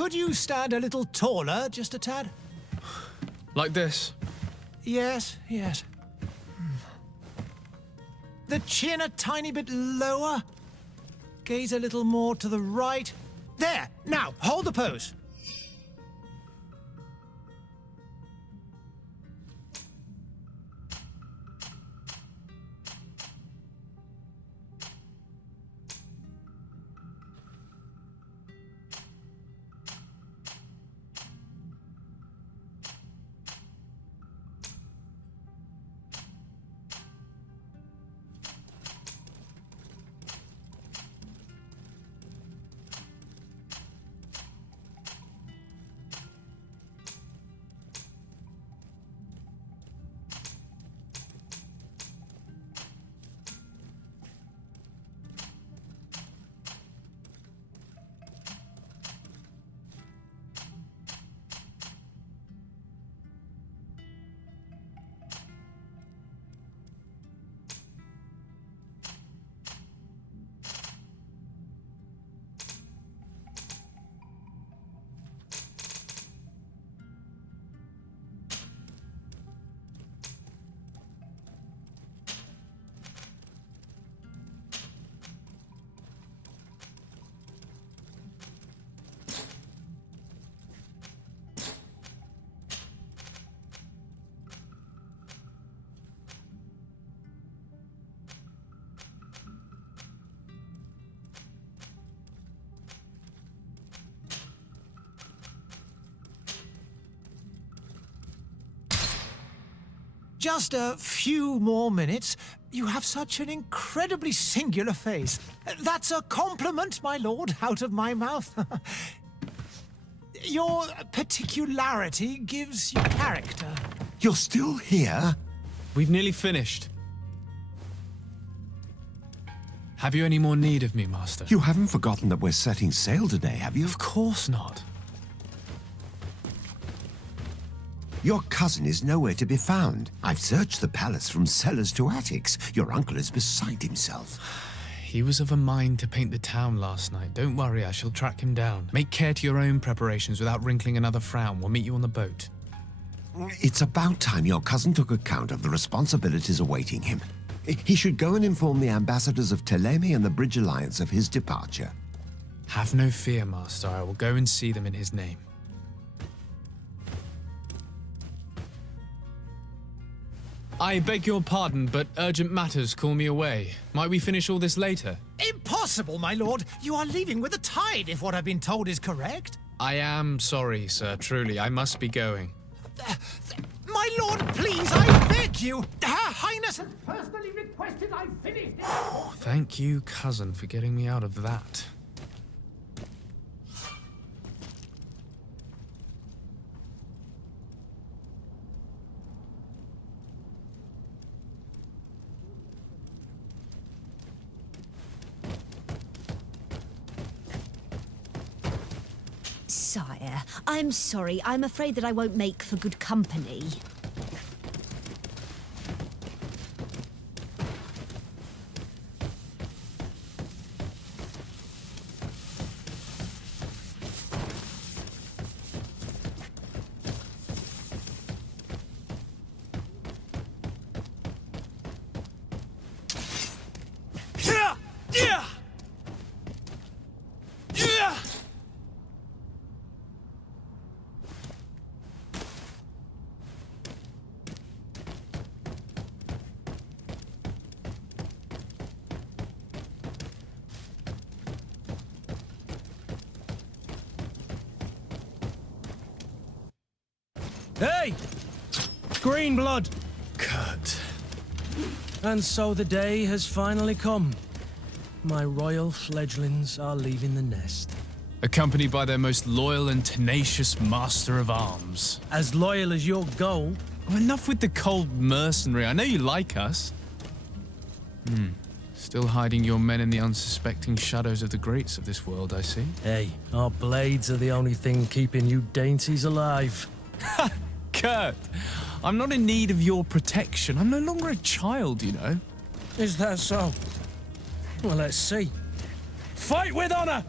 Could you stand a little taller, just a tad? Like this? Yes, yes. The chin a tiny bit lower. Gaze a little more to the right. There! Now, hold the pose. Just a few more minutes. You have such an incredibly singular face. That's a compliment, my lord, out of my mouth. Your particularity gives you character. You're still here? We've nearly finished. Have you any more need of me, Master? You haven't forgotten that we're setting sail today, have you? Of course not. Your cousin is nowhere to be found. I've searched the palace from cellars to attics. Your uncle is beside himself. He was of a mind to paint the town last night. Don't worry, I shall track him down. Make care to your own preparations without wrinkling another frown. We'll meet you on the boat. It's about time your cousin took account of the responsibilities awaiting him. He should go and inform the ambassadors of Telemi and the Bridge Alliance of his departure. Have no fear, Master. I will go and see them in his name. I beg your pardon, but urgent matters call me away. Might we finish all this later? Impossible, my lord. You are leaving with the tide, if what I've been told is correct. I am sorry, sir. Truly, I must be going. My lord, please, I beg you. Her Highness has personally requested I finish this. Oh, thank you, cousin, for getting me out of that. Sire, I'm sorry. I'm afraid that I won't make for good company. Hey! Green blood! Kurt. And so the day has finally come. My royal fledglings are leaving the nest. Accompanied by their most loyal and tenacious master of arms. As loyal as your goal. Oh, enough with the cold mercenary. I know you like us. Still hiding your men in the unsuspecting shadows of the greats of this world, I see. Hey, our blades are the only thing keeping you dainties alive. Kurt, I'm not in need of your protection. I'm no longer a child, you know. Is that so? Well, let's see. Fight with honor!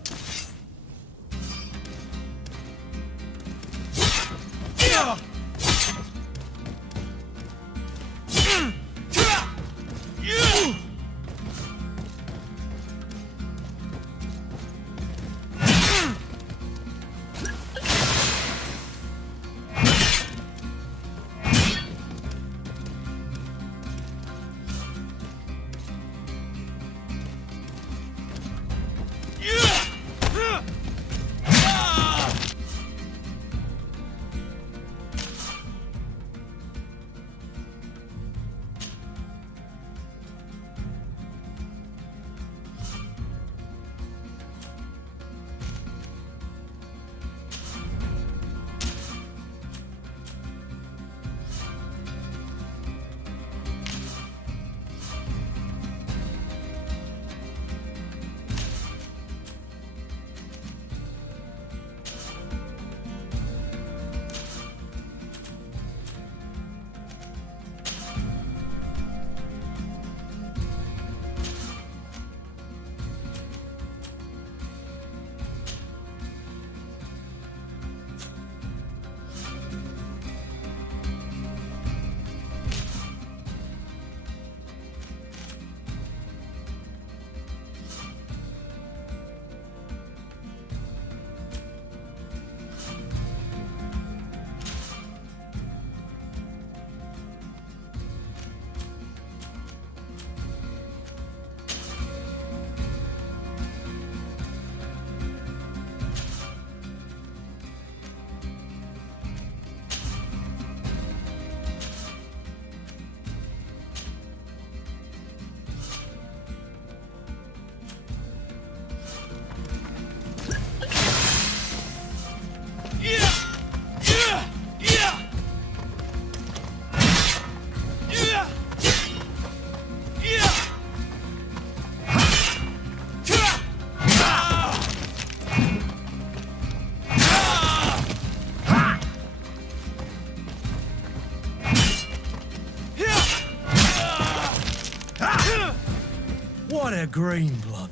What a green blood.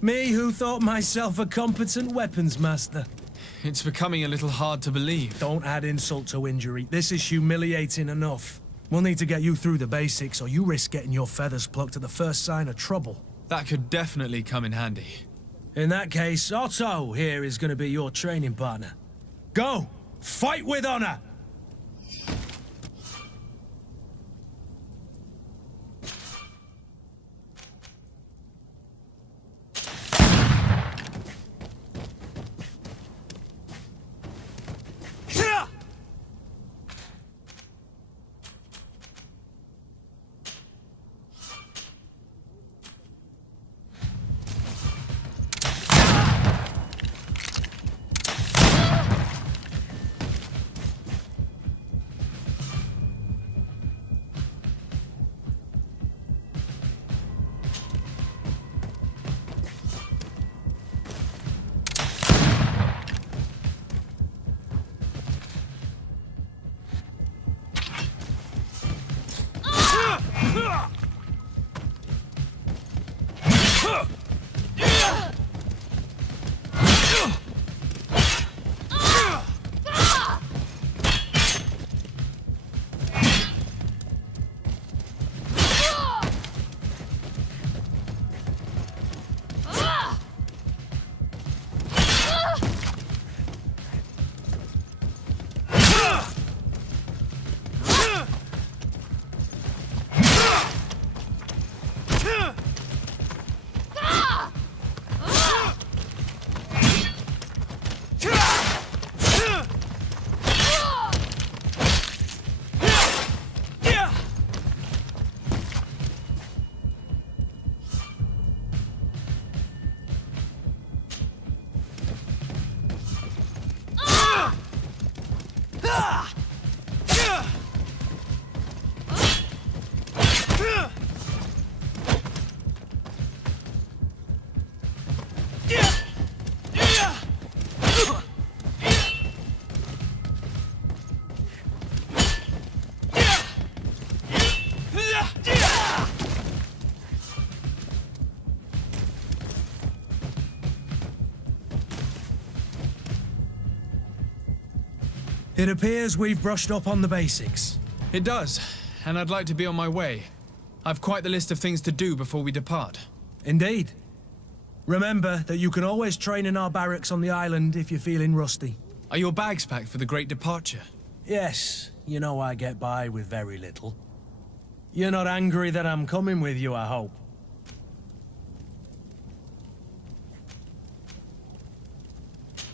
Me who thought myself a competent weapons master. It's becoming a little hard to believe. Don't add insult to injury. This is humiliating enough. We'll need to get you through the basics, or you risk getting your feathers plucked at the first sign of trouble. That could definitely come in handy. In that case, Otto here is going to be your training partner. Go! Fight with honor! It appears we've brushed up on the basics. It does, and I'd like to be on my way. I've quite the list of things to do before we depart. Indeed. Remember that you can always train in our barracks on the island if you're feeling rusty. Are your bags packed for the great departure? Yes, you know I get by with very little. You're not angry that I'm coming with you, I hope.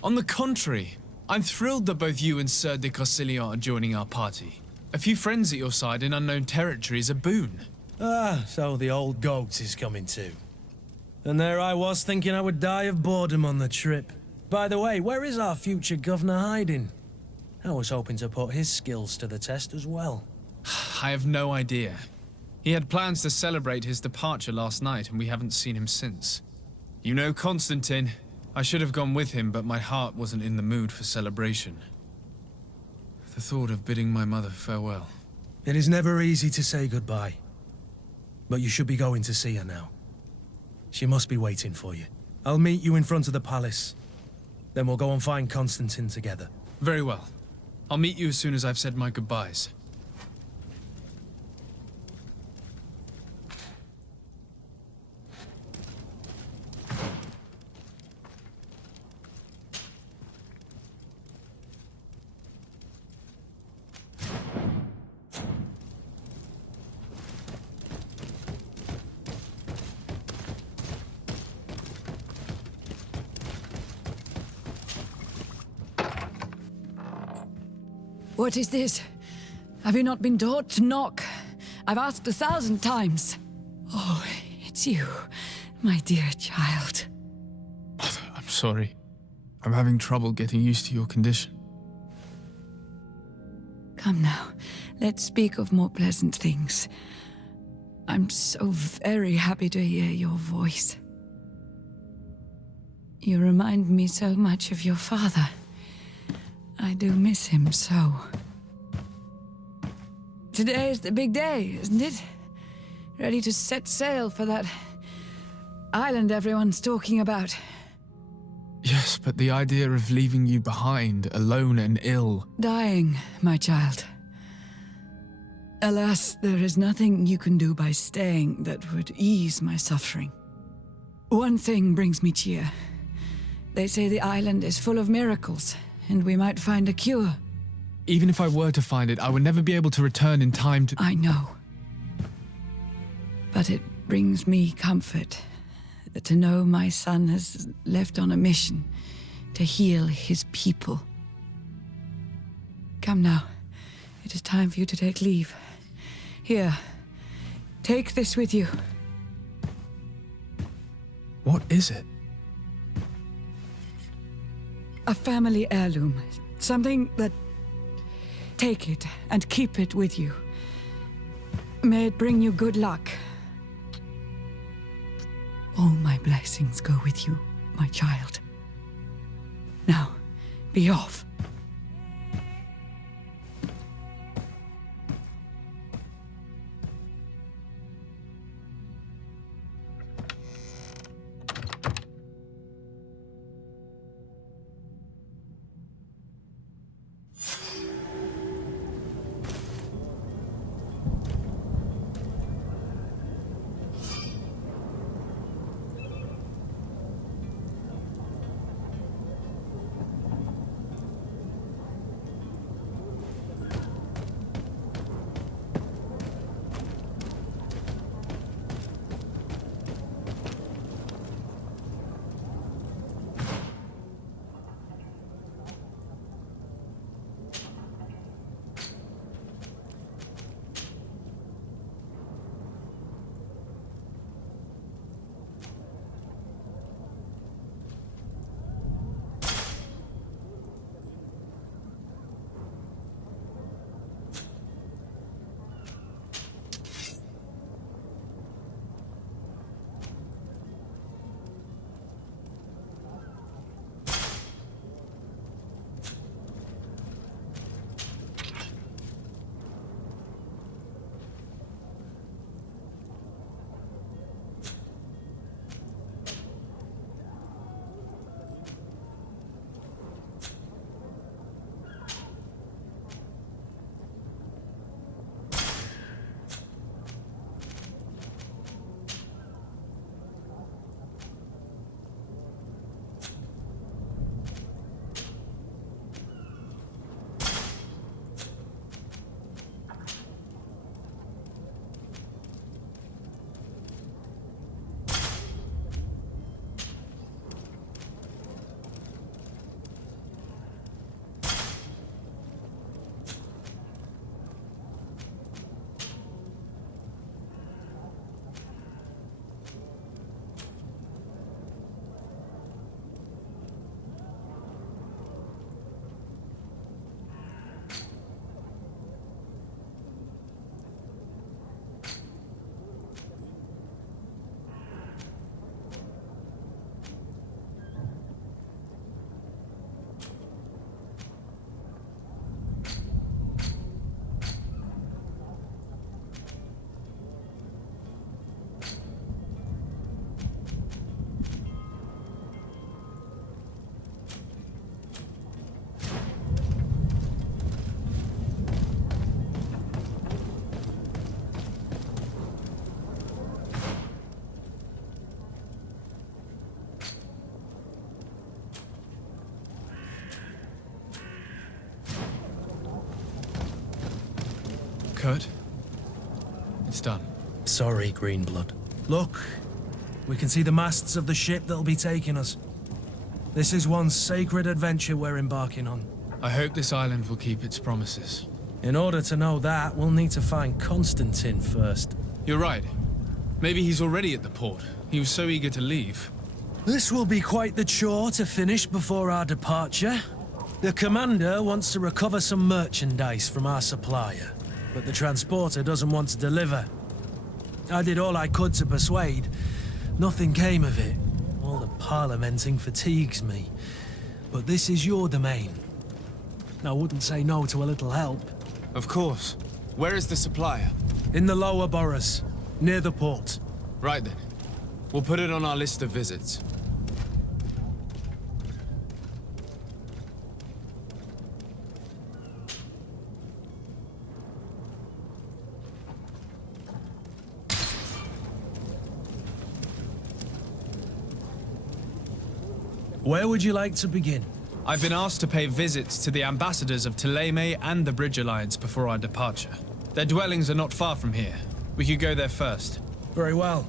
On the contrary, I'm thrilled that both you and Sir de Corsillon are joining our party. A few friends at your side in unknown territory is a boon. Ah, so the old goat is coming too. And there I was thinking I would die of boredom on the trip. By the way, where is our future governor hiding? I was hoping to put his skills to the test as well. I have no idea. He had plans to celebrate his departure last night, and we haven't seen him since. You know Constantine. I should have gone with him, but my heart wasn't in the mood for celebration. The thought of bidding my mother farewell. It is never easy to say goodbye. But you should be going to see her now. She must be waiting for you. I'll meet you in front of the palace. Then we'll go and find Constantine together. Very well. I'll meet you as soon as I've said my goodbyes. What is this? Have you not been taught to knock? I've asked 1,000 times. Oh, it's you, my dear child. Mother, I'm sorry. I'm having trouble getting used to your condition. Come now, let's speak of more pleasant things. I'm so very happy to hear your voice. You remind me so much of your father. I do miss him so. Today is the big day, isn't it? Ready to set sail for that island everyone's talking about. Yes, but the idea of leaving you behind, alone and ill... Dying, my child. Alas, there is nothing you can do by staying that would ease my suffering. One thing brings me cheer. They say the island is full of miracles, and we might find a cure. Even if I were to find it, I would never be able to return in time to... I know. But it brings me comfort to know my son has left on a mission to heal his people. Come now. It is time for you to take leave. Here, take this with you. What is it? A family heirloom. Something that... Take it and keep it with you. May it bring you good luck. All my blessings go with you, my child. Now, be off. Kurt. It's done. Sorry, Greenblood. Look, we can see the masts of the ship that'll be taking us. This is one sacred adventure we're embarking on. I hope this island will keep its promises. In order to know that, we'll need to find Constantine first. You're right. Maybe he's already at the port. He was so eager to leave. This will be quite the chore to finish before our departure. The commander wants to recover some merchandise from our supplier, but the transporter doesn't want to deliver. I did all I could to persuade. Nothing came of it. All the parliamenting fatigues me. But this is your domain. I wouldn't say no to a little help. Of course. Where is the supplier? In the lower boroughs, near the port. Right then. We'll put it on our list of visits. Where would you like to begin? I've been asked to pay visits to the ambassadors of Thélème and the Bridge Alliance before our departure. Their dwellings are not far from here. We could go there first. Very well.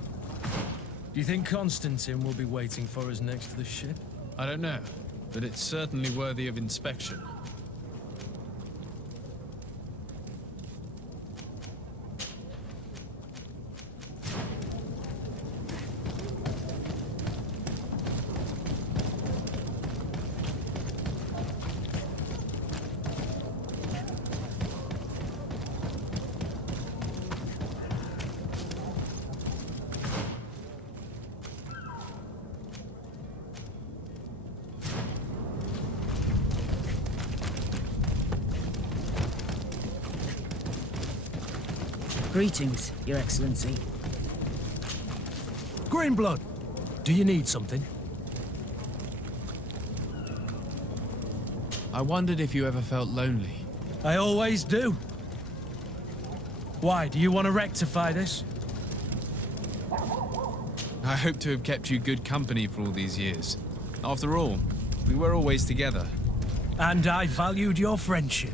Do you think Constantine will be waiting for us next to the ship? I don't know, but it's certainly worthy of inspection. Greetings, Your Excellency. Greenblood, do you need something? I wondered if you ever felt lonely. I always do. Why, do you want to rectify this? I hope to have kept you good company for all these years. After all, we were always together. And I valued your friendship.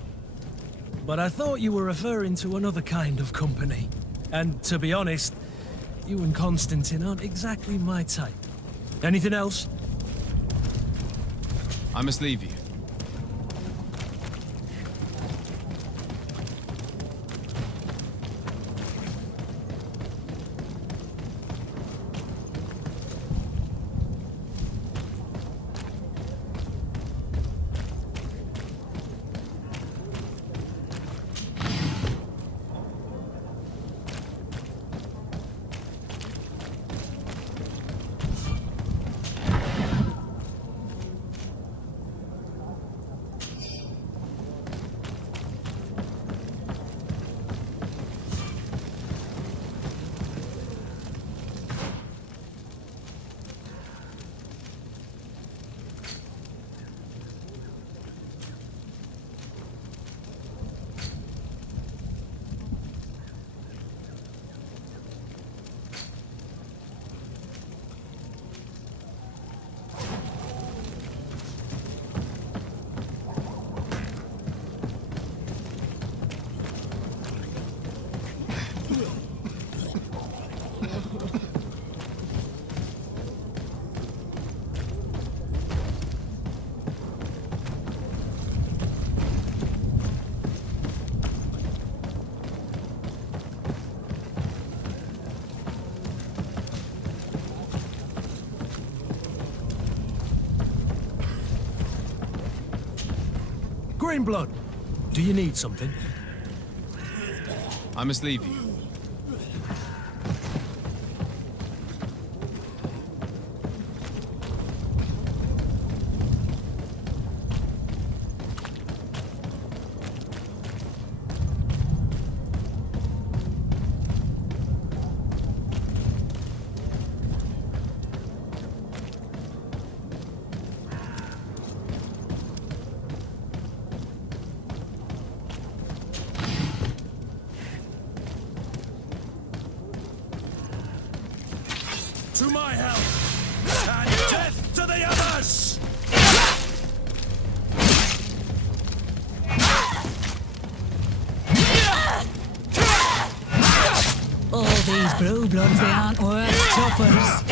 But I thought you were referring to another kind of company. And to be honest, you and Constantine aren't exactly my type. Anything else? I must leave you. Greenblood, do you need something? I must leave you. To my help! And death to the others! These blue bloods, they aren't worth tuppence.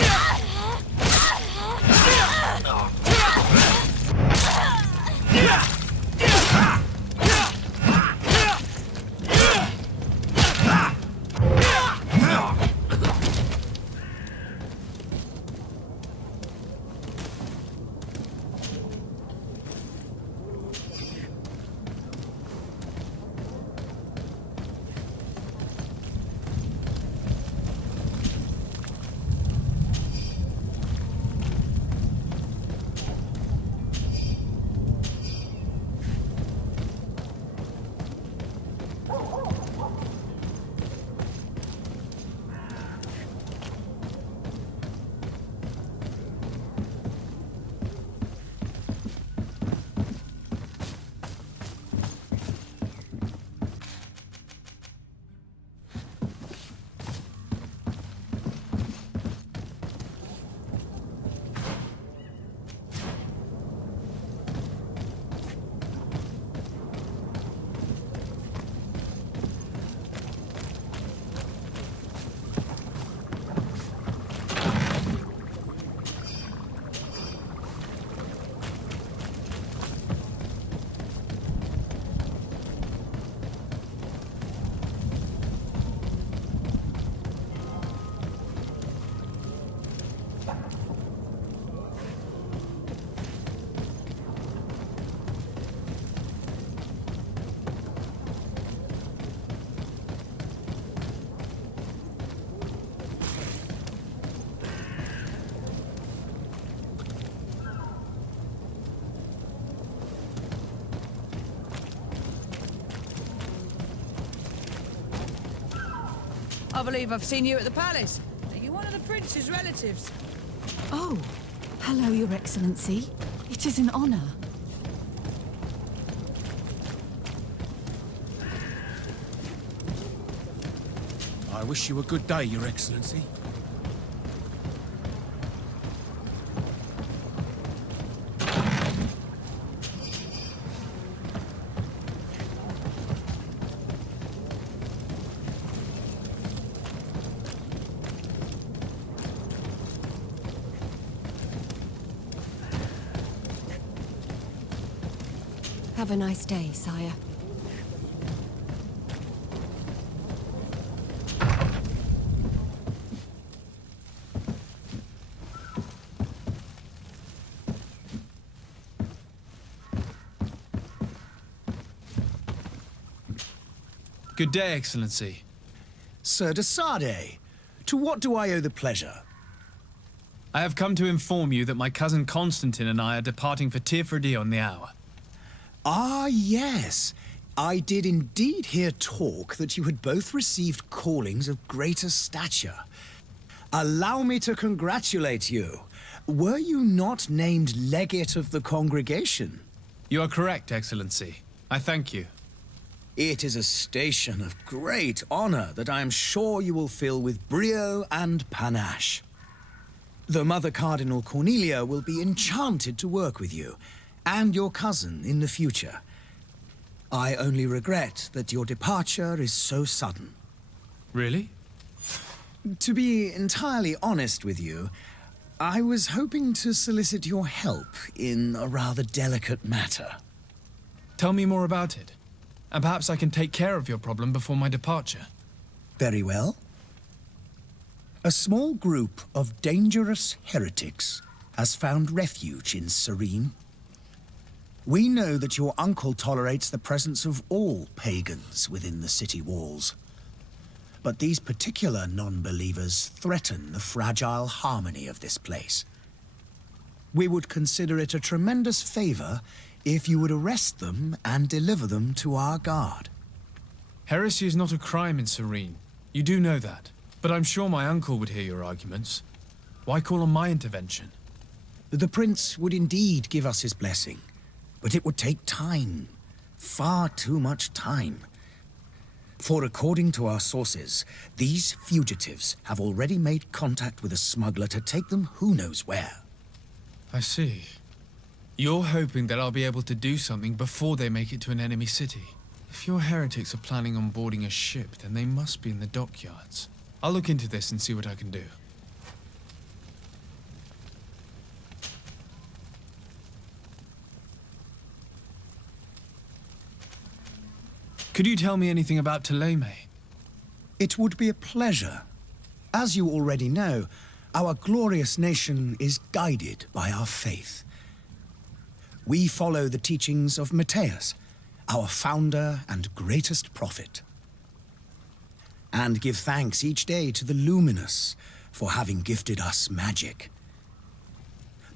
I believe I've seen you at the palace. Are you one of the prince's relatives? Oh, hello, Your Excellency. It is an honor. I wish you a good day, Your Excellency. Have a nice day, sire. Good day, Excellency. Sir de Sade, to what do I owe the pleasure? I have come to inform you that my cousin Constantine and I are departing for Tirfredi on the hour. Ah, yes. I did indeed hear talk that you had both received callings of greater stature. Allow me to congratulate you. Were you not named legate of the congregation? You are correct, Excellency. I thank you. It is a station of great honor that I am sure you will fill with brio and panache. The Mother Cardinal Cornelia will be enchanted to work with you, and your cousin in the future. I only regret that your departure is so sudden. Really? To be entirely honest with you, I was hoping to solicit your help in a rather delicate matter. Tell me more about it, and perhaps I can take care of your problem before my departure. Very well. A small group of dangerous heretics has found refuge in Serene. We know that your uncle tolerates the presence of all pagans within the city walls. But these particular non-believers threaten the fragile harmony of this place. We would consider it a tremendous favor if you would arrest them and deliver them to our guard. Heresy is not a crime in Serene. You do know that. But I'm sure my uncle would hear your arguments. Why call on my intervention? The prince would indeed give us his blessing. But it would take time. Far too much time. For according to our sources, these fugitives have already made contact with a smuggler to take them who knows where. I see. You're hoping that I'll be able to do something before they make it to an enemy city. If your heretics are planning on boarding a ship, then they must be in the dockyards. I'll look into this and see what I can do. Could you tell me anything about Thélème? It would be a pleasure. As you already know, our glorious nation is guided by our faith. We follow the teachings of Matthias, our founder and greatest prophet, and give thanks each day to the Luminous for having gifted us magic.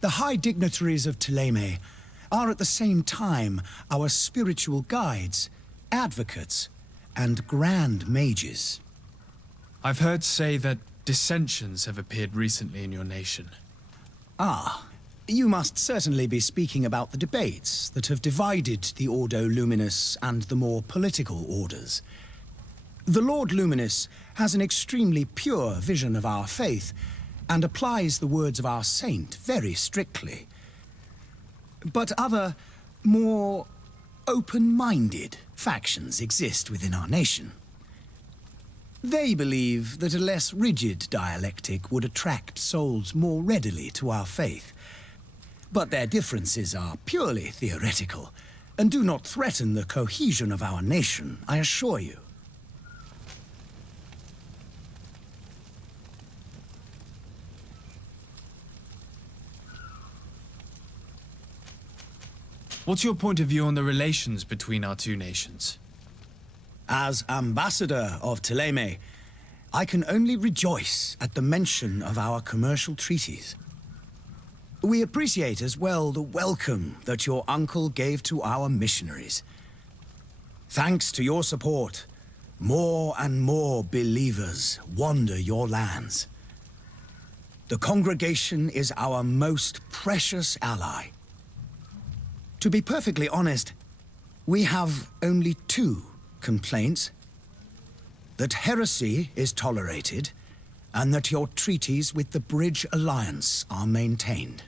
The high dignitaries of Thélème are at the same time our spiritual guides, advocates, and grand mages. I've heard say that dissensions have appeared recently in your nation. Ah, you must certainly be speaking about the debates that have divided the Ordo Luminous and the more political orders. The Lord Luminous has an extremely pure vision of our faith and applies the words of our saint very strictly. But other, more open-minded factions exist within our nation. They believe that a less rigid dialectic would attract souls more readily to our faith. But their differences are purely theoretical and do not threaten the cohesion of our nation, I assure you. What's your point of view on the relations between our two nations? As ambassador of Thélème, I can only rejoice at the mention of our commercial treaties. We appreciate as well the welcome that your uncle gave to our missionaries. Thanks to your support, more and more believers wander your lands. The congregation is our most precious ally. To be perfectly honest, we have only two complaints: that heresy is tolerated, and that your treaties with the Bridge Alliance are maintained.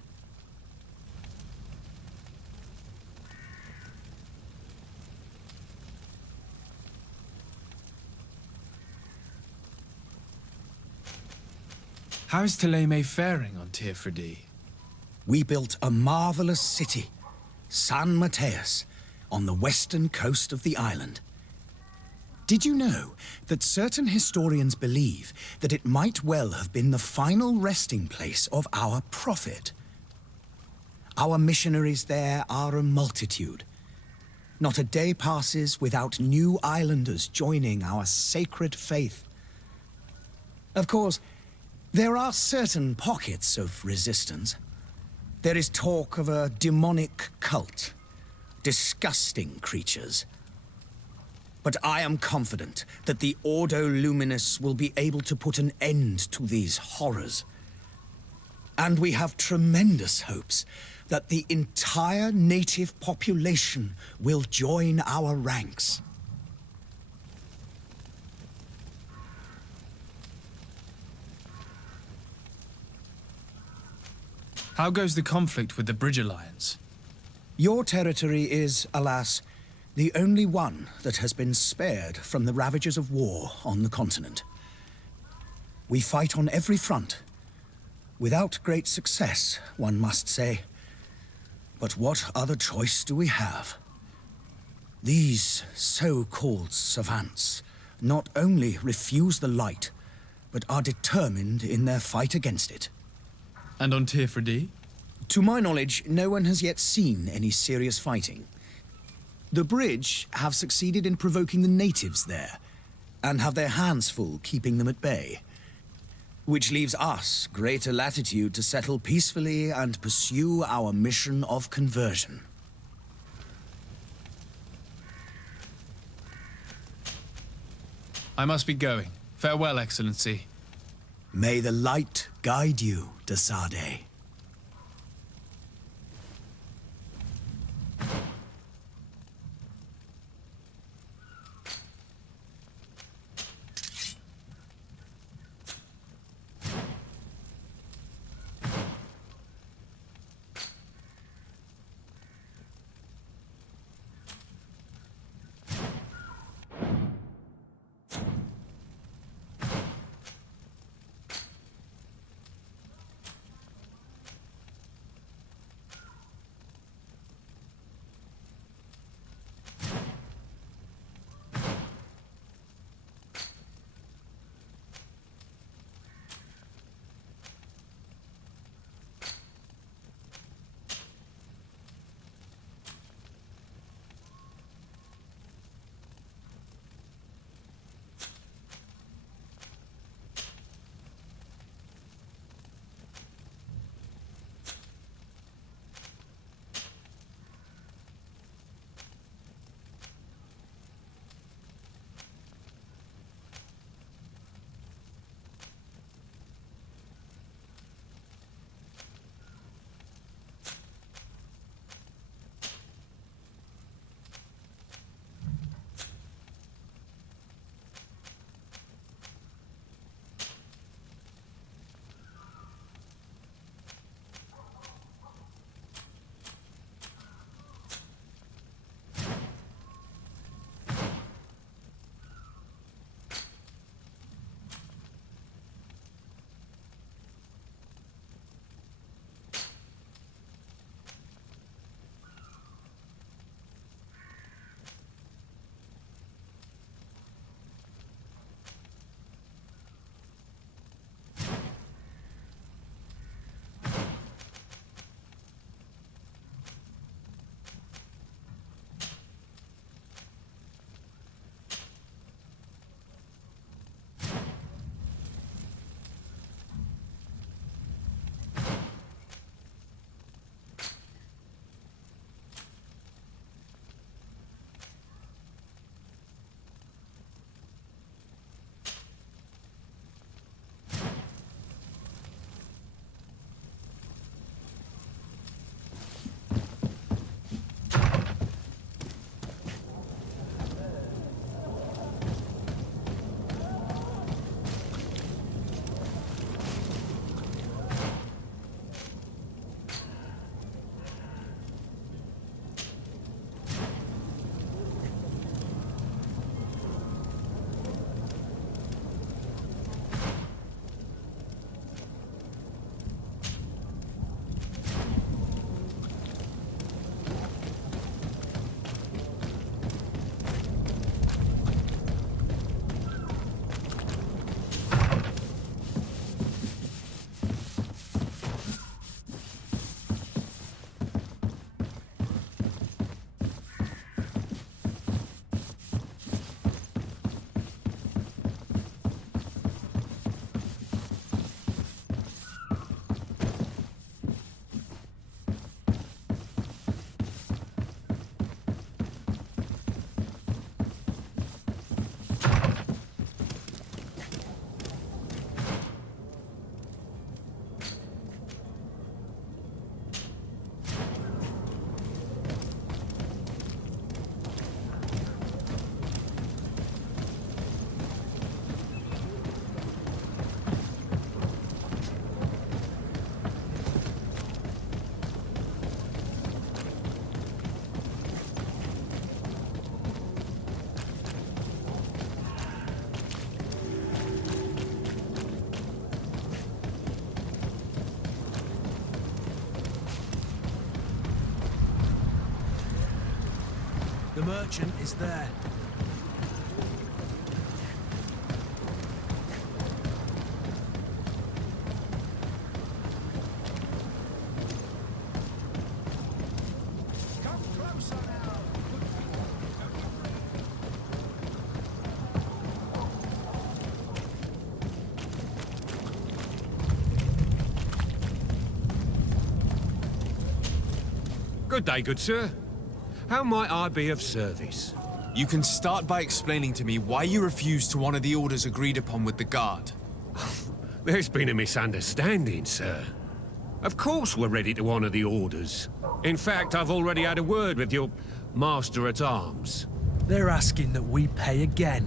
How is Thélème faring on Tirfredi? We built a marvelous city, San Matthias, on the western coast of the island. Did you know that certain historians believe that it might well have been the final resting place of our prophet? Our missionaries there are a multitude. Not a day passes without new islanders joining our sacred faith. Of course, there are certain pockets of resistance. There is talk of a demonic cult, disgusting creatures. But I am confident that the Ordo Luminous will be able to put an end to these horrors. And we have tremendous hopes that the entire native population will join our ranks. How goes the conflict with the Bridge Alliance? Your territory is, alas, the only one that has been spared from the ravages of war on the continent. We fight on every front, without great success, one must say. But what other choice do we have? These so-called savants not only refuse the light, but are determined in their fight against it. And on Tirfredi? To my knowledge, no one has yet seen any serious fighting. The Bridge have succeeded in provoking the natives there, and have their hands full keeping them at bay. Which leaves us greater latitude to settle peacefully and pursue our mission of conversion. I must be going. Farewell, Excellency. May the light guide you, de Sade. The merchant is there. Good day, good sir. How might I be of service? You can start by explaining to me why you refused to honor the orders agreed upon with the guard. There's been a misunderstanding, sir. Of course we're ready to honor the orders. In fact, I've already had a word with your master-at-arms. They're asking that we pay again,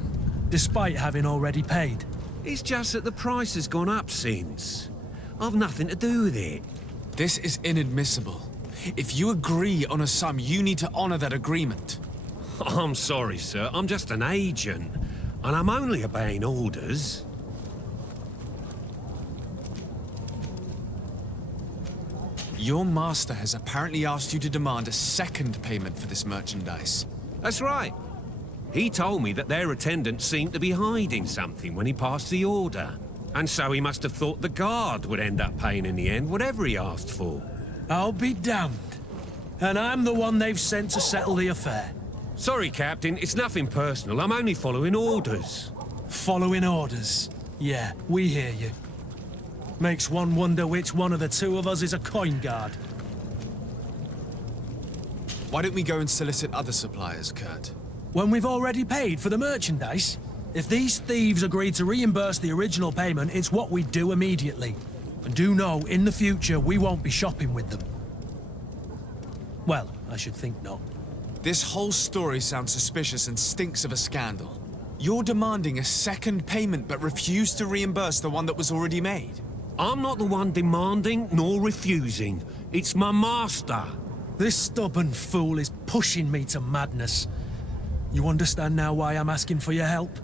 despite having already paid. It's just that the price has gone up since. I've nothing to do with it. This is inadmissible. If you agree on a sum, you need to honor that agreement. I'm sorry, sir. I'm just an agent. And I'm only obeying orders. Your master has apparently asked you to demand a second payment for this merchandise. That's right. He told me that their attendant seemed to be hiding something when he passed the order. And so he must have thought the guard would end up paying in the end, whatever he asked for. I'll be damned. And I'm the one they've sent to settle the affair. Sorry, Captain. It's nothing personal. I'm only following orders. Following orders? Yeah, we hear you. Makes one wonder which one of the two of us is a coin guard. Why don't we go and solicit other suppliers, Kurt? When we've already paid for the merchandise? If these thieves agree to reimburse the original payment, it's what we do immediately. And do know, in the future, we won't be shopping with them. Well, I should think not. This whole story sounds suspicious and stinks of a scandal. You're demanding a second payment but refuse to reimburse the one that was already made. I'm not the one demanding nor refusing. It's my master. This stubborn fool is pushing me to madness. You understand now why I'm asking for your help?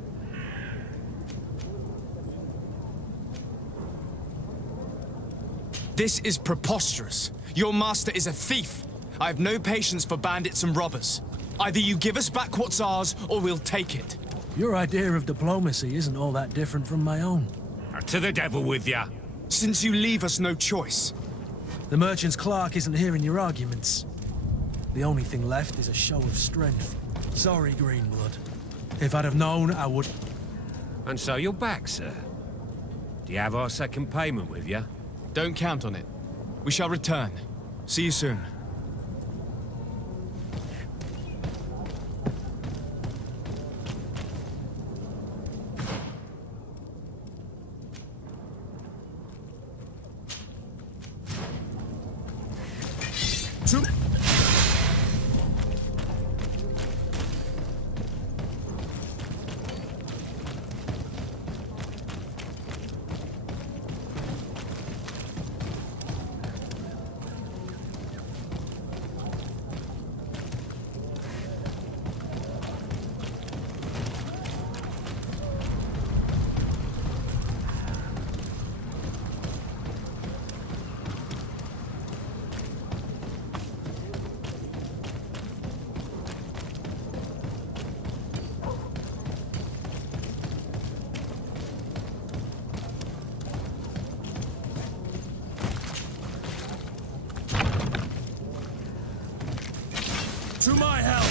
This is preposterous. Your master is a thief. I have no patience for bandits and robbers. Either you give us back what's ours, or we'll take it. Your idea of diplomacy isn't all that different from my own. To the devil with ya. Since you leave us no choice. The merchant's clerk isn't hearing your arguments. The only thing left is a show of strength. Sorry, Greenblood. If I'd have known, I would... And so you're back, sir. Do you have our second payment with you? Don't count on it. We shall return. See you soon. To my help!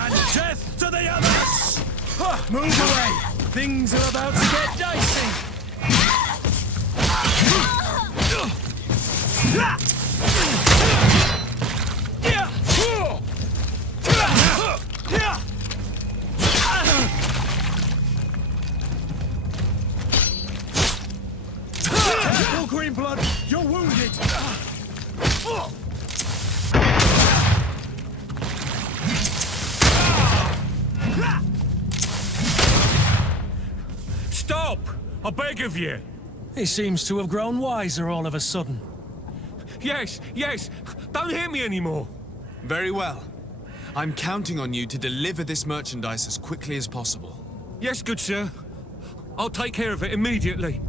And death to the others! Move away! Things are about to get dicey! Careful, Greenblood! You're wounded! Stop! I beg of you! He seems to have grown wiser all of a sudden. Yes, yes! Don't hit me anymore! Very well. I'm counting on you to deliver this merchandise as quickly as possible. Yes, good sir. I'll take care of it immediately.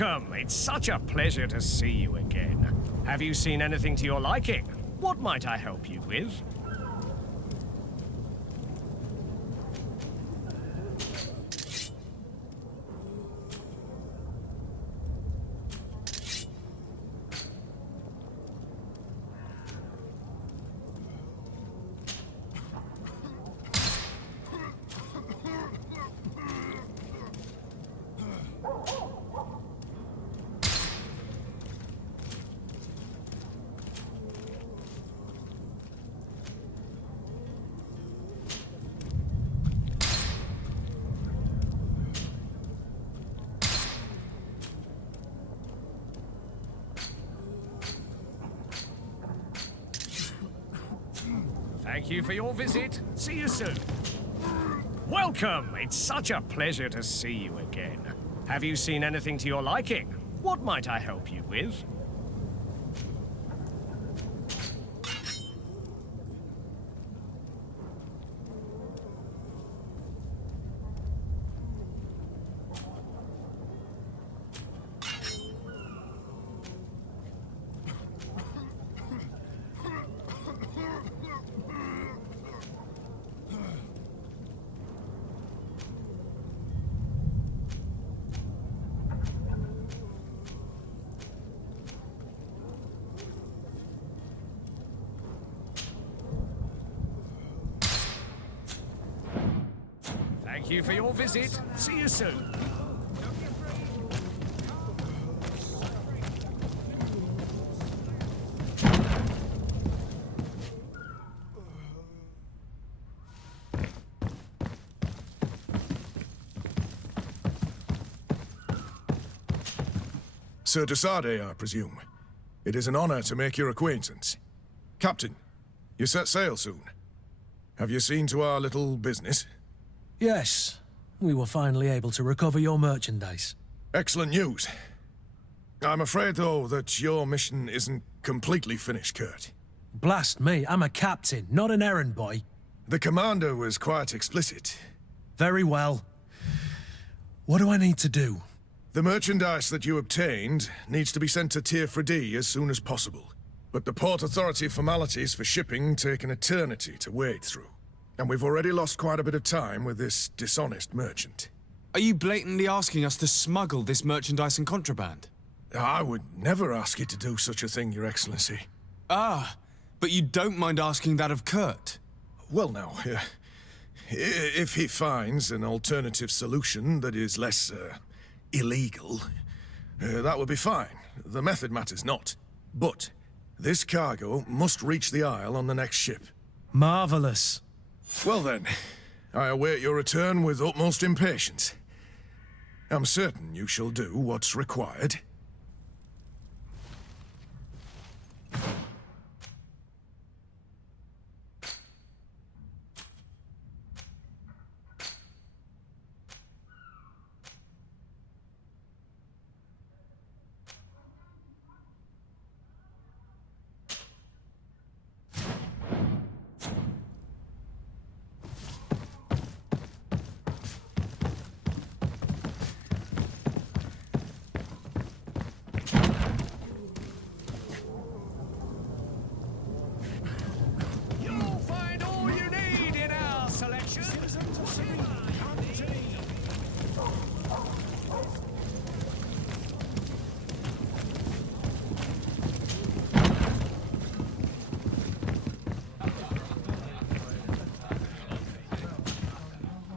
Welcome! It's such a pleasure to see you again. Have you seen anything to your liking? What might I help you with? Thank you for your visit. See you soon. Welcome! It's such a pleasure to see you again. Have you seen anything to your liking? What might I help you with? Thank you for your visit. See you soon. Sir Desade, I presume. It is an honor to make your acquaintance. Captain, you set sail soon. Have you seen to our little business? Yes. We were finally able to recover your merchandise. Excellent news. I'm afraid, though, that your mission isn't completely finished, Kurt. Blast me, I'm a captain, not an errand boy. The commander was quite explicit. Very well. What do I need to do? The merchandise that you obtained needs to be sent to Tier 4D as soon as possible. But the Port Authority formalities for shipping take an eternity to wade through. And we've already lost quite a bit of time with this dishonest merchant. Are you blatantly asking us to smuggle this merchandise and contraband? I would never ask you to do such a thing, Your Excellency. Ah, but you don't mind asking that of Kurt? Well, now, if he finds an alternative solution that is less, illegal, that would be fine. The method matters not. But this cargo must reach the Isle on the next ship. Marvelous. Well then, I await your return with utmost impatience. I'm certain you shall do what's required.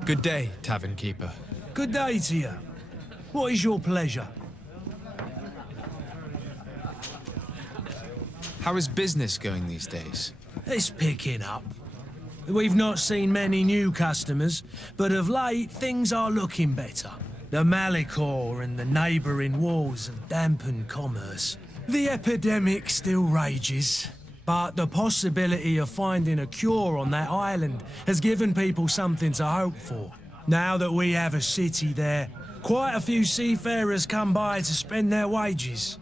Good day, tavern keeper. Good day to you. What is your pleasure? How is business going these days? It's picking up. We've not seen many new customers, but of late things are looking better. The Malicor and the neighbouring wars have dampened commerce. The epidemic still rages, but the possibility of finding a cure on that island has given people something to hope for. Now that we have a city there, quite a few seafarers come by to spend their wages.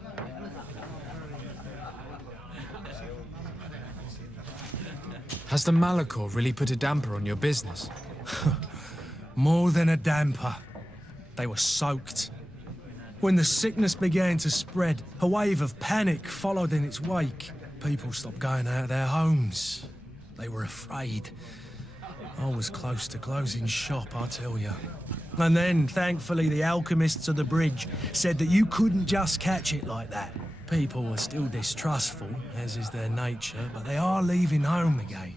Has the Malicor really put a damper on your business? More than a damper. They were soaked. When the sickness began to spread, a wave of panic followed in its wake. People stopped going out of their homes. They were afraid. I was close to closing shop, I tell you. And then, thankfully, the alchemists of the bridge said that you couldn't just catch it like that. People were still distrustful, as is their nature, but they are leaving home again.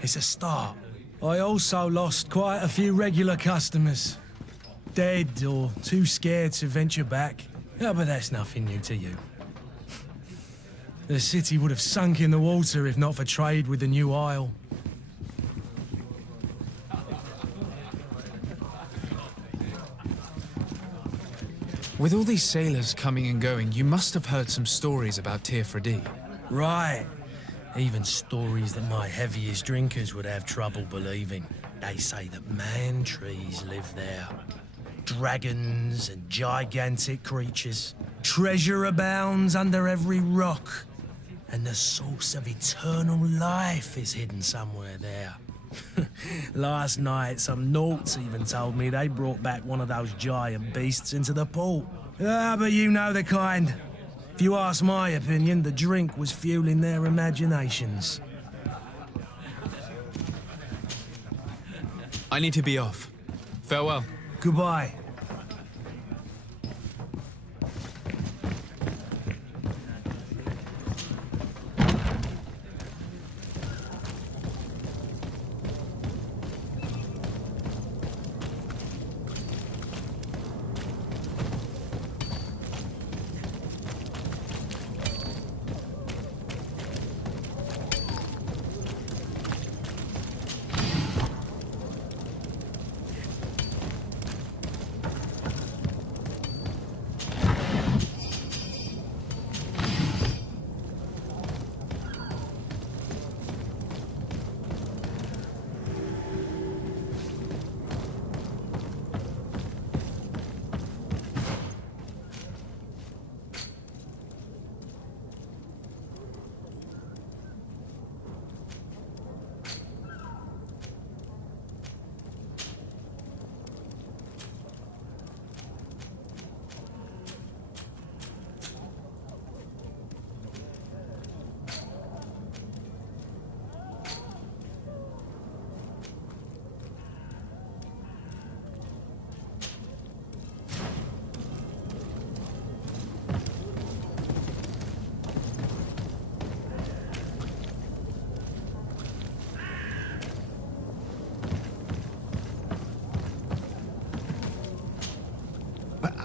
It's a start. I also lost quite a few regular customers. Dead or too scared to venture back. Yeah, but that's nothing new to you. The city would have sunk in the water if not for trade with the new isle. With all these sailors coming and going, you must have heard some stories about Teofredi. Right. Even stories that my heaviest drinkers would have trouble believing. They say that man trees live there. Dragons and gigantic creatures. Treasure abounds under every rock. And the source of eternal life is hidden somewhere there. Last night, some Nauts even told me they brought back one of those giant beasts into the port. Ah, but you know the kind. If you ask my opinion, the drink was fueling their imaginations. I need to be off. Farewell. Goodbye.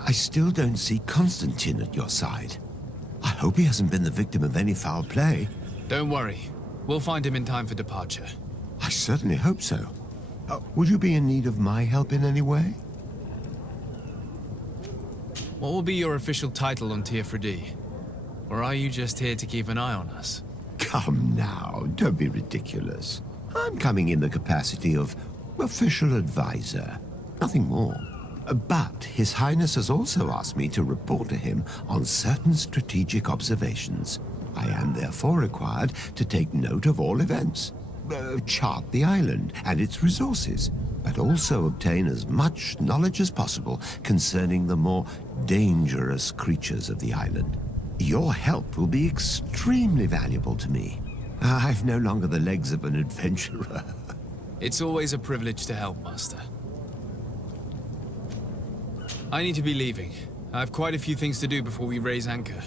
I still don't see Constantine at your side. I hope he hasn't been the victim of any foul play. Don't worry. We'll find him in time for departure. I certainly hope so. Would you be in need of my help in any way? What will be your official title on Teofredi? Or are you just here to keep an eye on us? Come now, don't be ridiculous. I'm coming in the capacity of official advisor, nothing more. But His Highness has also asked me to report to him on certain strategic observations. I am therefore required to take note of all events, chart the island and its resources, but also obtain as much knowledge as possible concerning the more dangerous creatures of the island. Your help will be extremely valuable to me. I've no longer the legs of an adventurer. It's always a privilege to help, Master. I need to be leaving. I have quite a few things to do before we raise anchor.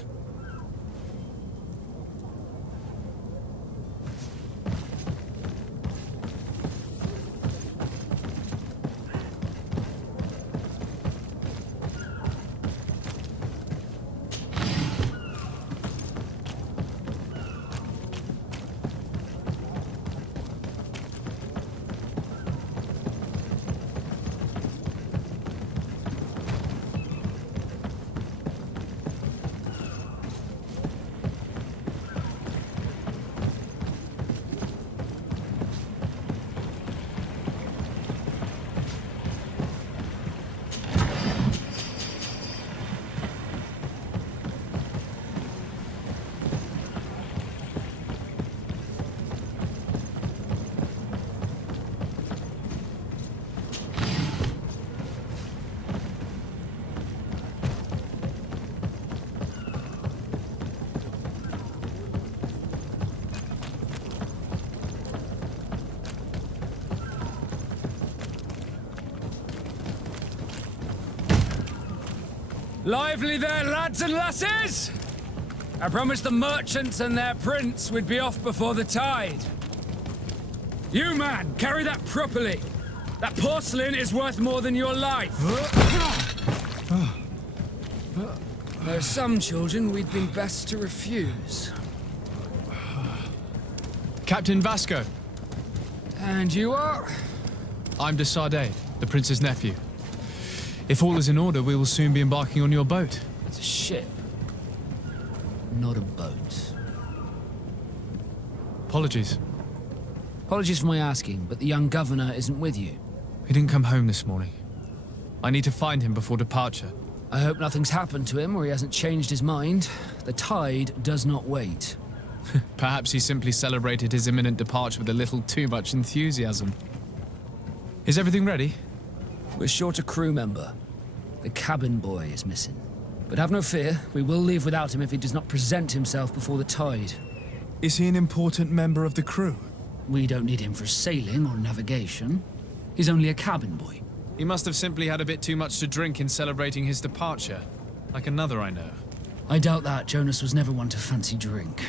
Lively there, lads and lasses! I promised the merchants and their prince we'd be off before the tide. You, man, carry that properly. That porcelain is worth more than your life. There are some children we'd been best to refuse. Captain Vasco. And you are? I'm de Sade, the prince's nephew. If all is in order, we will soon be embarking on your boat. It's a ship, not a boat. Apologies. Apologies for my asking, but the young governor isn't with you. He didn't come home this morning. I need to find him before departure. I hope nothing's happened to him or he hasn't changed his mind. The tide does not wait. Perhaps he simply celebrated his imminent departure with a little too much enthusiasm. Is everything ready? We're short a crew member. The cabin boy is missing. But have no fear, we will leave without him if he does not present himself before the tide. Is he an important member of the crew? We don't need him for sailing or navigation. He's only a cabin boy. He must have simply had a bit too much to drink in celebrating his departure. Like another I know. I doubt that. Jonas was never one to fancy drink.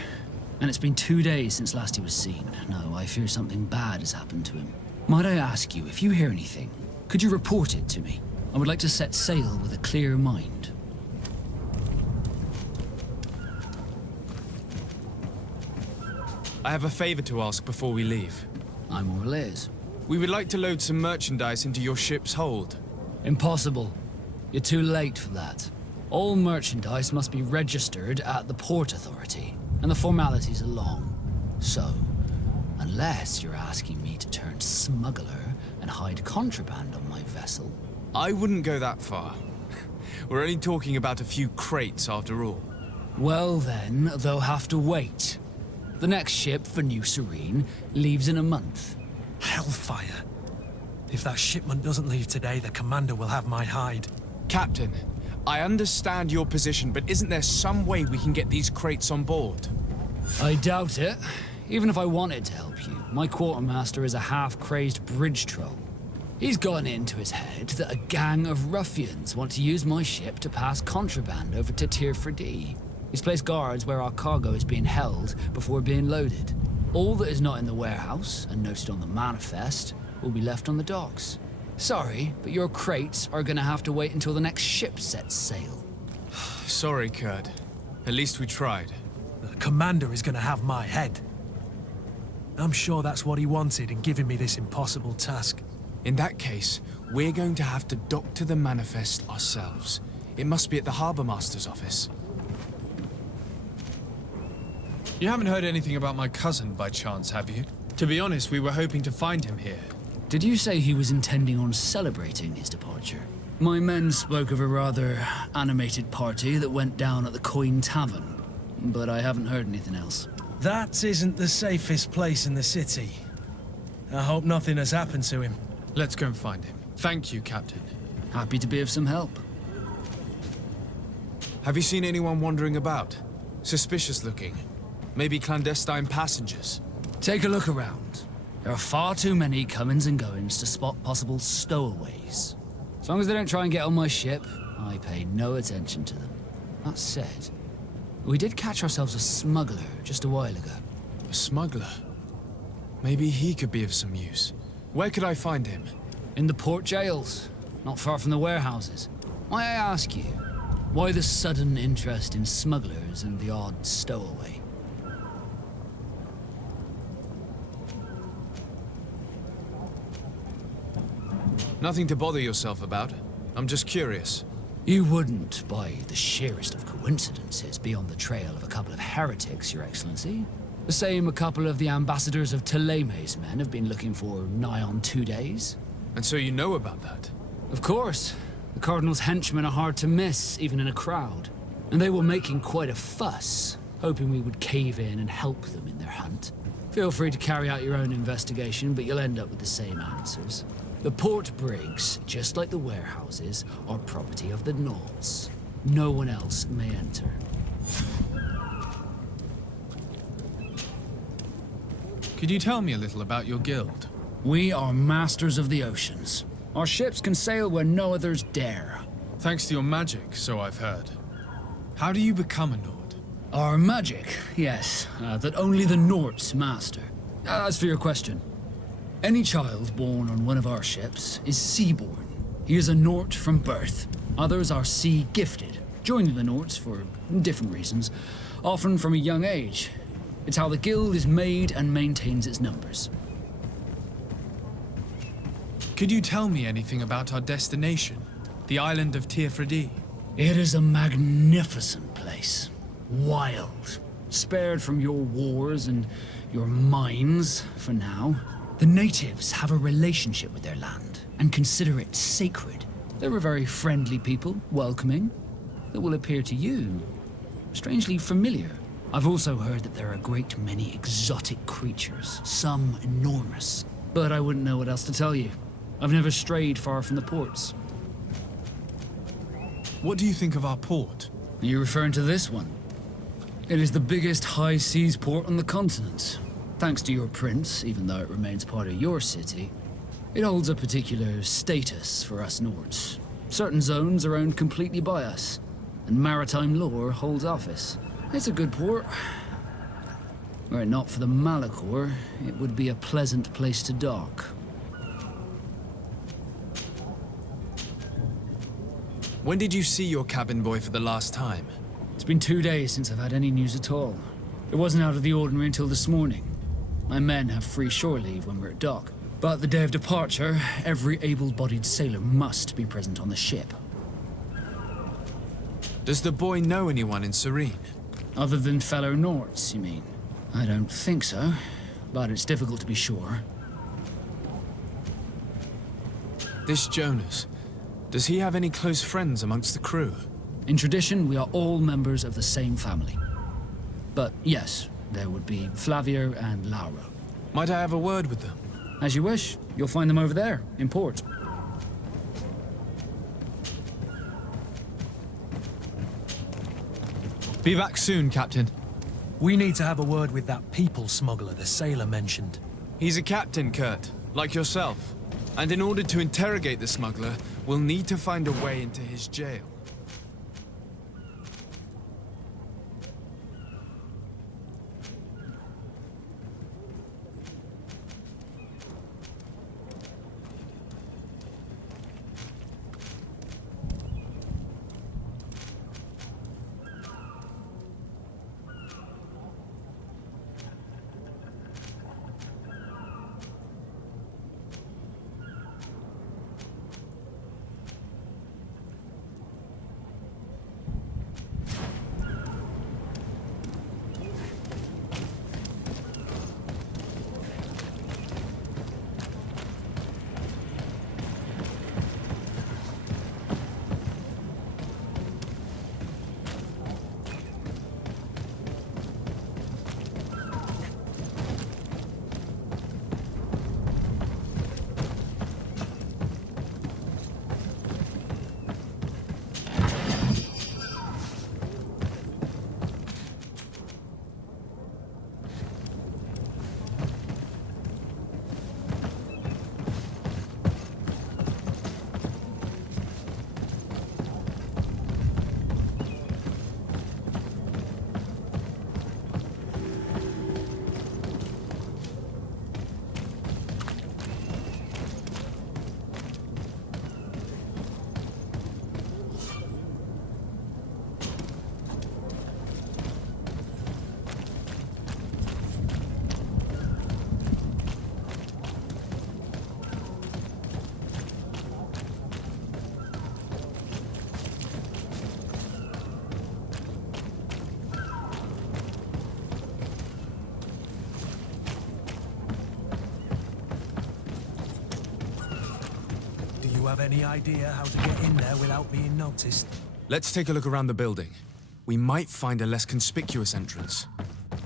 And it's been 2 days since last he was seen. No, I fear something bad has happened to him. Might I ask you, if you hear anything, could you report it to me? I would like to set sail with a clear mind. I have a favor to ask before we leave. I'm all ears. We would like to load some merchandise into your ship's hold. Impossible. You're too late for that. All merchandise must be registered at the Port Authority, and the formalities are long. So, unless you're asking me to turn smuggler and hide contraband on my vessel... I wouldn't go that far. We're only talking about a few crates after all. Well then, they'll have to wait. The next ship for New Serene leaves in a month. Hellfire. If that shipment doesn't leave today, the commander will have my hide. Captain, I understand your position, but isn't there some way we can get these crates on board? I doubt it. Even if I wanted to help you, my quartermaster is a half-crazed bridge troll. He's gotten it into his head that a gang of ruffians want to use my ship to pass contraband over to Tirfredi. He's placed guards where our cargo is being held before being loaded. All that is not in the warehouse, and noted on the manifest, will be left on the docks. Sorry, but your crates are gonna have to wait until the next ship sets sail. Sorry, Kurt. At least we tried. The commander is gonna have my head. I'm sure that's what he wanted in giving me this impossible task. In that case, we're going to have to dock to the manifest ourselves. It must be at the Harbour Master's office. You haven't heard anything about my cousin by chance, have you? To be honest, we were hoping to find him here. Did you say he was intending on celebrating his departure? My men spoke of a rather animated party that went down at the Coin Tavern, but I haven't heard anything else. That isn't the safest place in the city. I hope nothing has happened to him. Let's go and find him. Thank you, Captain. Happy to be of some help. Have you seen anyone wandering about? Suspicious looking. Maybe clandestine passengers? Take a look around. There are far too many comings and goings to spot possible stowaways. As long as they don't try and get on my ship, I pay no attention to them. That said, we did catch ourselves a smuggler just a while ago. A smuggler? Maybe he could be of some use. Where could I find him? In the port jails, not far from the warehouses. May I ask you, why the sudden interest in smugglers and the odd stowaway? Nothing to bother yourself about. I'm just curious. You wouldn't, by the sheerest of coincidences, be on the trail of a couple of heretics, Your Excellency. The same a couple of the ambassadors of Teleme's men have been looking for nigh on 2 days. And so you know about that? Of course. The Cardinal's henchmen are hard to miss, even in a crowd. And they were making quite a fuss, hoping we would cave in and help them in their hunt. Feel free to carry out your own investigation, but you'll end up with the same answers. The port brigs, just like the warehouses, are property of the Nords. No one else may enter. Could you tell me a little about your guild? We are masters of the oceans. Our ships can sail where no others dare. Thanks to your magic, so I've heard. How do you become a Nord? Our magic, yes, that only the Nords master. As for your question, any child born on one of our ships is sea-born. He is a Nord from birth. Others are sea-gifted, joining the Nords for different reasons, often from a young age. It's how the guild is made and maintains its numbers. Could you tell me anything about our destination? The island of Tirfredi? It is a magnificent place. Wild. Spared from your wars and your mines, for now. The natives have a relationship with their land and consider it sacred. They're a very friendly people, welcoming, that will appear to you strangely familiar. I've also heard that there are a great many exotic creatures, some enormous. But I wouldn't know what else to tell you. I've never strayed far from the ports. What do you think of our port? Are you referring to this one? It is the biggest high seas port on the continent. Thanks to your prince, even though it remains part of your city, it holds a particular status for us Nords. Certain zones are owned completely by us, and maritime law holds office. It's a good port. Were it not for the Malachor, it would be a pleasant place to dock. When did you see your cabin boy for the last time? It's been 2 days since I've had any news at all. It wasn't out of the ordinary until this morning. My men have free shore leave when we're at dock. But the day of departure, every able-bodied sailor must be present on the ship. Does the boy know anyone in Serene? Other than fellow Nords, you mean? I don't think so, but it's difficult to be sure. This Jonas, does he have any close friends amongst the crew? In tradition, we are all members of the same family. But yes, there would be Flavio and Lauro. Might I have a word with them? As you wish. You'll find them over there, in port. Be back soon, Captain. We need to have a word with that people smuggler the sailor mentioned. He's a captain, Kurt, like yourself. And in order to interrogate the smuggler, we'll need to find a way into his jail. Have any idea how to get in there without being noticed? Let's take a look around the building. We might find a less conspicuous entrance.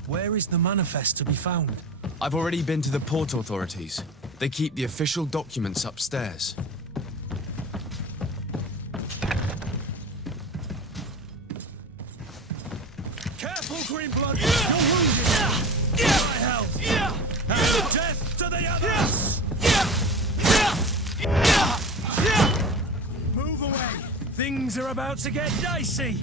Where is the manifest to be found? I've already been to the port authorities. They keep the official documents upstairs. Careful, Greenblood! You're wounded! My health! And death to the others! Move away! Things Things are about to get dicey.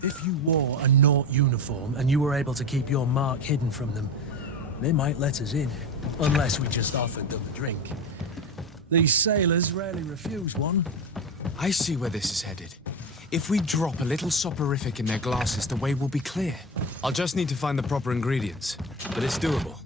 If you wore a Naut uniform and you were able to keep your mark hidden from them, they might let us in, unless we just offered them a drink. These sailors rarely refuse one. I see where this is headed. If we drop a little soporific in their glasses, the way will be clear. I'll just need to find the proper ingredients, but it's doable.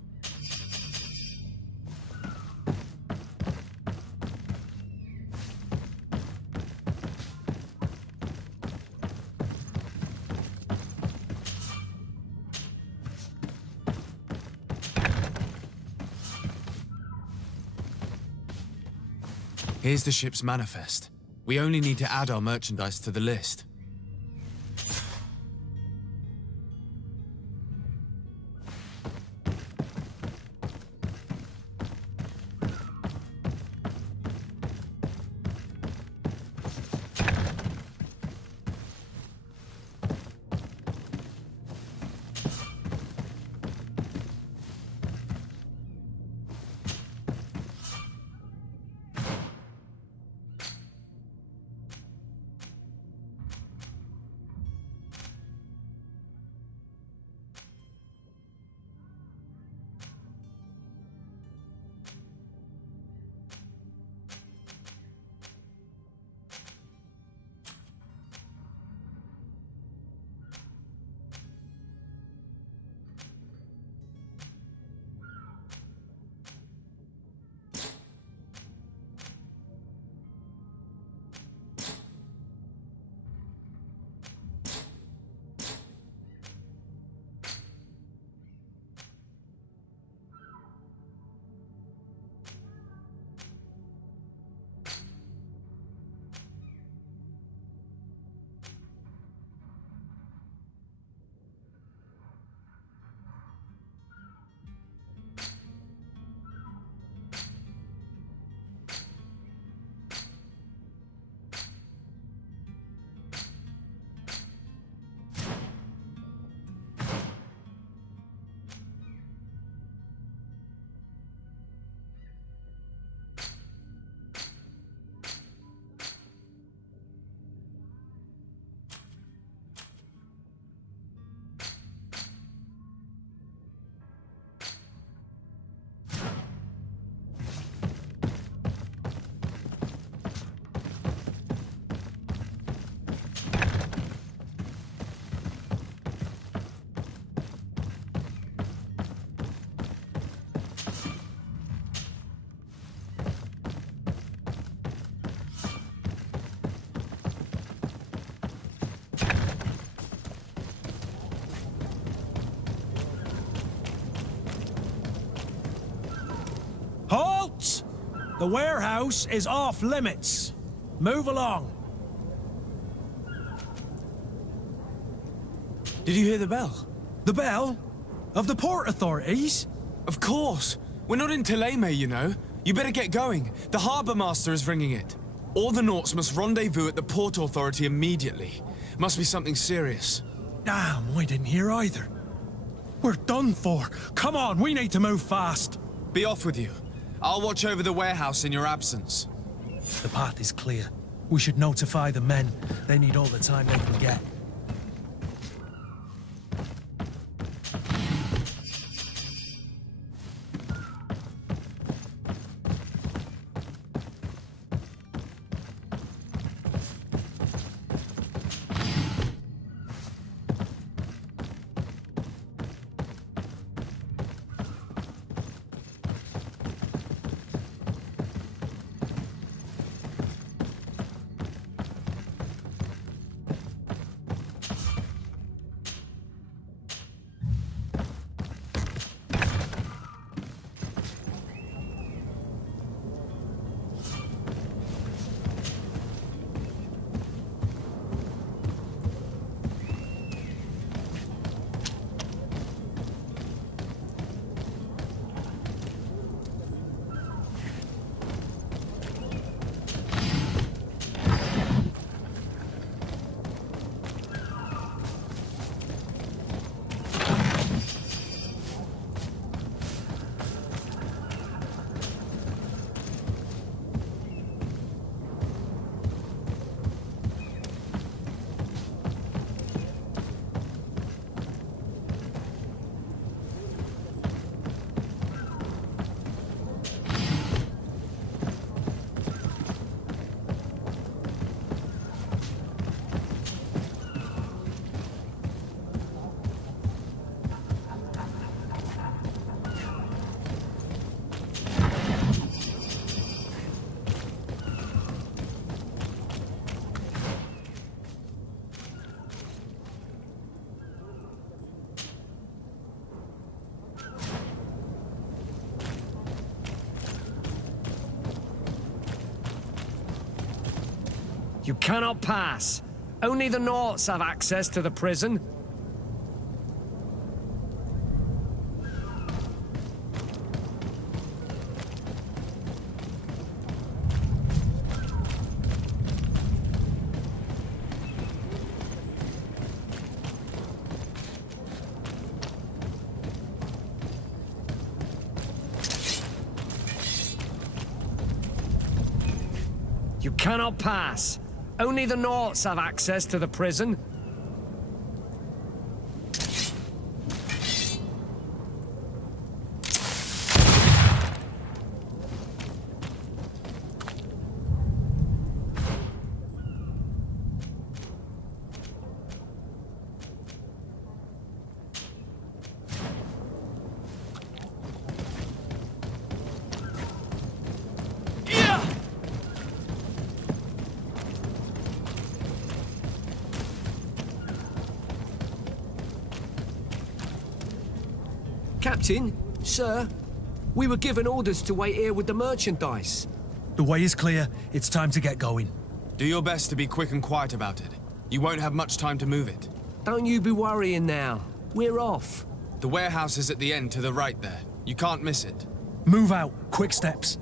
Here's the ship's manifest. We only need to add our merchandise to the list. Halt! The warehouse is off limits. Move along. Did you hear the bell? The bell? Of the port authorities? Of course! We're not in Teleme, you know. You better get going. The harbour master is ringing it. All the Nauts must rendezvous at the port authority immediately. Must be something serious. Damn, I didn't hear either. We're done for. Come on, we need to move fast. Be off with you. I'll watch over the warehouse in your absence. The path is clear. We should notify the men. They need all the time they can get. You cannot pass. Only the Naughts have access to the prison. You cannot pass. Only the Naughts have access to the prison. Captain, sir, we were given orders to wait here with the merchandise. The way is clear. It's time to get going. Do your best to be quick and quiet about it. You won't have much time to move it. Don't you be worrying now. We're off. The warehouse is at the end to the right there. You can't miss it. Move out. Quick steps.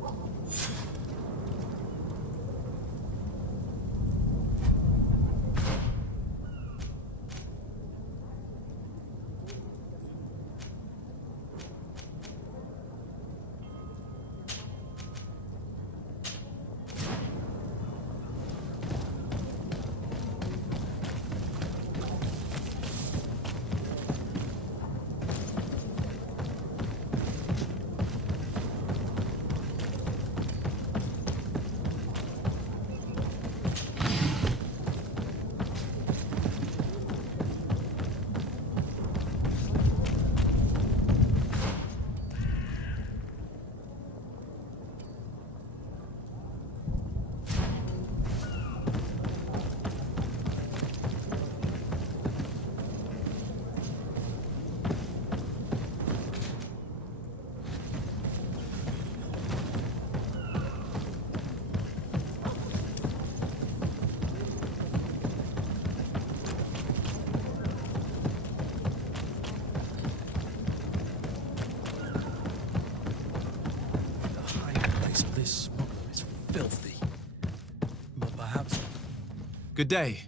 Good day.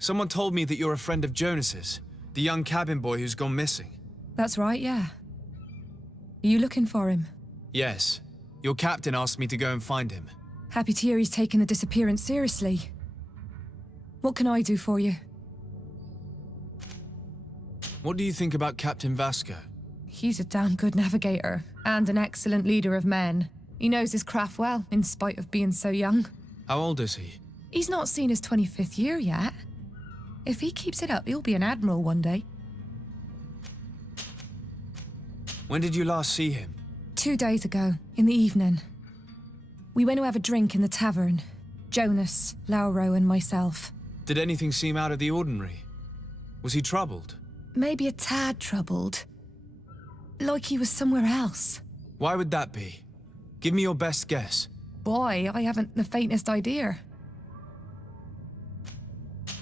Someone told me that you're a friend of Jonas's, the young cabin boy who's gone missing. That's right, yeah. Are you looking for him? Yes. Your captain asked me to go and find him. Happy to hear he's taken the disappearance seriously. What can I do for you? What do you think about Captain Vasco? He's a damn good navigator, and an excellent leader of men. He knows his craft well, in spite of being so young. How old is he? He's not seen his 25th year yet. If he keeps it up, he'll be an admiral one day. When did you last see him? 2 days ago, in the evening. We went to have a drink in the tavern. Jonas, Lauro, and myself. Did anything seem out of the ordinary? Was he troubled? Maybe a tad troubled. Like he was somewhere else. Why would that be? Give me your best guess. Boy, I haven't the faintest idea.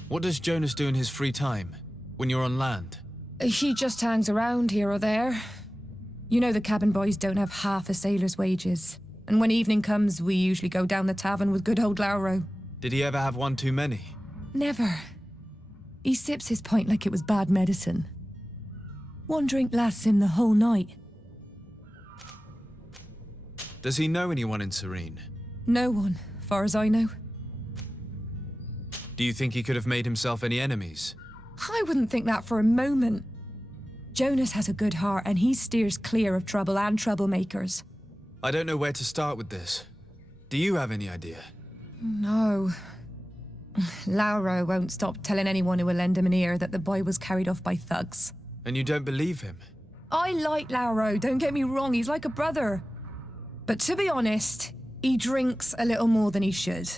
What does Jonas do in his free time, when you're on land? He just hangs around here or there. You know the cabin boys don't have half a sailor's wages. And when evening comes, we usually go down the tavern with good old Lauro. Did he ever have one too many? Never. He sips his pint like it was bad medicine. One drink lasts him the whole night. Does he know anyone in Serene? No one, far as I know. Do you think he could have made himself any enemies? I wouldn't think that for a moment. Jonas has a good heart and he steers clear of trouble and troublemakers. I don't know where to start with this. Do you have any idea? No. Lauro won't stop telling anyone who will lend him an ear that the boy was carried off by thugs. And you don't believe him? I like Lauro, don't get me wrong, he's like a brother. But to be honest, he drinks a little more than he should.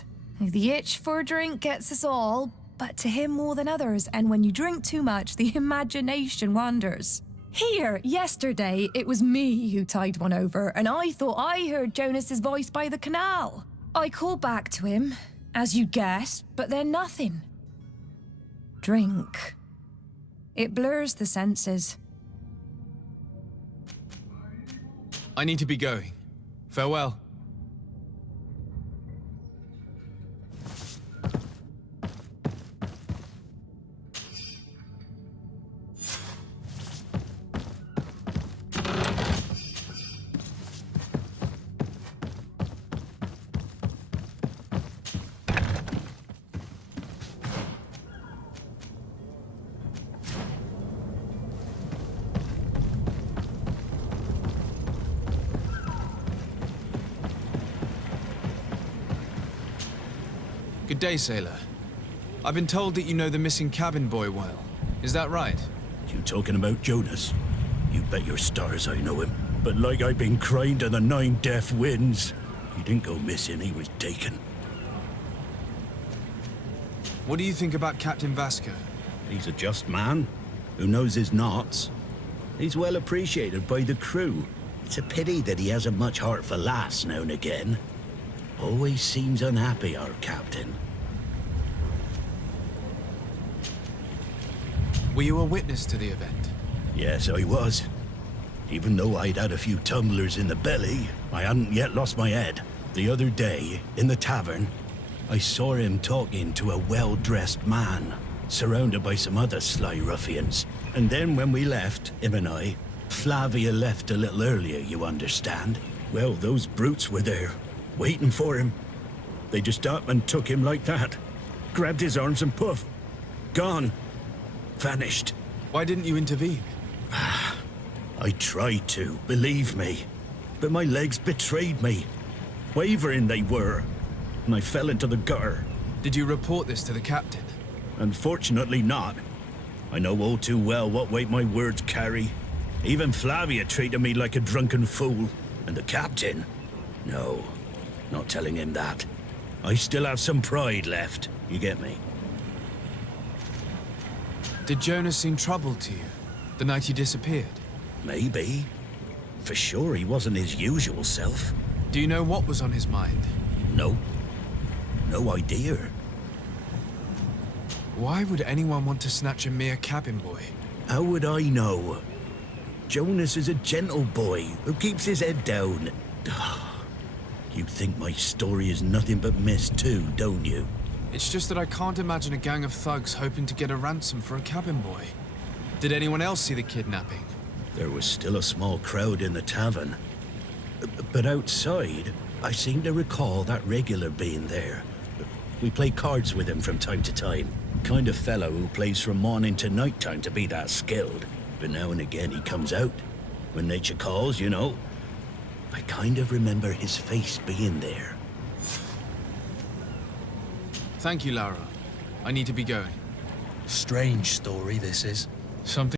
The itch for a drink gets us all, but to him more than others, and when you drink too much, the imagination wanders. Here, yesterday, it was me who tied one over, and I thought I heard Jonas's voice by the canal. I called back to him, as you guessed, but they're nothing. Drink. It blurs the senses. I need to be going. Farewell. Good day, sailor. I've been told that you know the missing cabin boy well. Is that right? You talking about Jonas? You bet your stars I know him. But like I've been crying to the 9 deaf winds, he didn't go missing, he was taken. What do you think about Captain Vasco? He's a just man who knows his knots. He's well appreciated by the crew. It's a pity that he hasn't much heart for laughs now and again. Always seems unhappy, our captain. Were you a witness to the event? Yes, I was. Even though I'd had a few tumblers in the belly, I hadn't yet lost my head. The other day, in the tavern, I saw him talking to a well-dressed man, surrounded by some other sly ruffians. And then when we left, him and I, Flavia left a little earlier, you understand. Well, those brutes were there, waiting for him. They just up and took him like that. Grabbed his arms and poof. Gone. Vanished. Why didn't you intervene? I tried to, believe me. But my legs betrayed me. Wavering they were. And I fell into the gutter. Did you report this to the captain? Unfortunately not. I know all too well what weight my words carry. Even Flavia treated me like a drunken fool. And the captain? No. Not telling him that. I still have some pride left. You get me? Did Jonas seem troubled to you the night he disappeared? Maybe. For sure he wasn't his usual self. Do you know what was on his mind? No. No idea. Why would anyone want to snatch a mere cabin boy? How would I know? Jonas is a gentle boy who keeps his head down. You think my story is nothing but mist too, don't you? It's just that I can't imagine a gang of thugs hoping to get a ransom for a cabin boy. Did anyone else see the kidnapping? There was still a small crowd in the tavern. But outside, I seem to recall that regular being there. We play cards with him from time to time. Kind of fellow who plays from morning to night time to be that skilled. But now and again he comes out. When nature calls, you know. I kind of remember his face being there. Thank you, Lara. I need to be going. Strange story, this is. Something